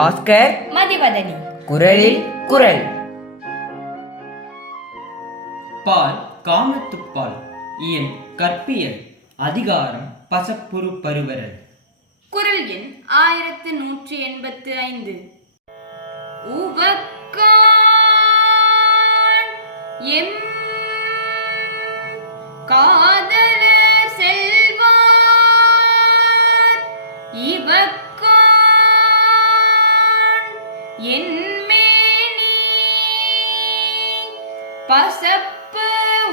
பாஸ்கர் மதிவதனி. குரலில் குரல். பால் காமத்துப்பால் இயல் கற்பியல். அதிகாரம் பசப்புரு பருவரல் குரல் எண் ஆயிரத்து நூற்றி எண்பத்து ஐந்து. உவக்கான் எம் காதலர் செல்வார். இவக்கான் என்மேனி பசப்பு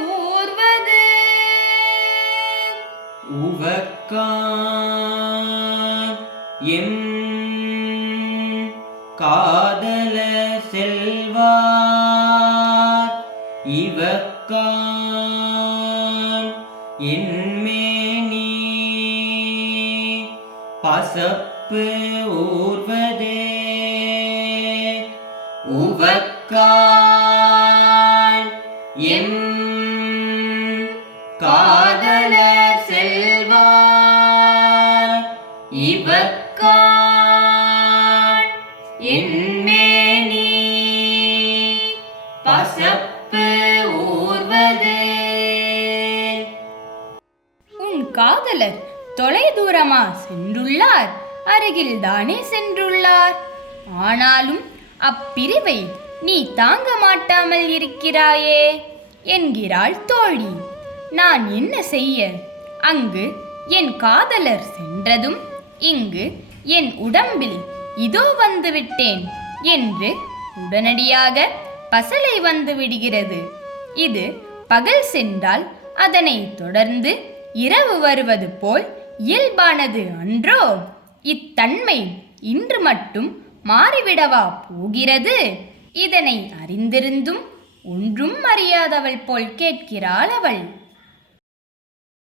ஊர்வது. உவக்கான் எம் காதல செல்வார். இவக்கான் என்மேனி பசப்பு ஊர்வதே. உவக்கான் எம் காதலர் செல்வார். இவக்கான் என்மேனி பசப்பு ஊர்வது. உன் காதலர் தொலை தூரமா சென்றுள்ளார். அருகில் தானே சென்றுள்ளார். ஆனாலும் அப்பிரிவை நீ தாங்க மாட்டாமல் இருக்கிறாயே என்கிறாள் தோழி. நான் என்ன செய்ய? அங்கு என் காதலர் சென்றதும் இங்கு என் உடம்பில் இதோ வந்துவிட்டேன் என்று உடனடியாக பசலை வந்து விடுகிறது. இது பகல் சென்றால் அதனை தொடர்ந்து இரவு வருவது போல் இயல்பானது அன்றோ? இத்தன்மை இன்று மட்டும் மாறிவிடவா போகிறது? இதனை அறிந்திருந்தும் ஒன்றும் அறியாதவள் போல் கேட்கிறாள் அவள்.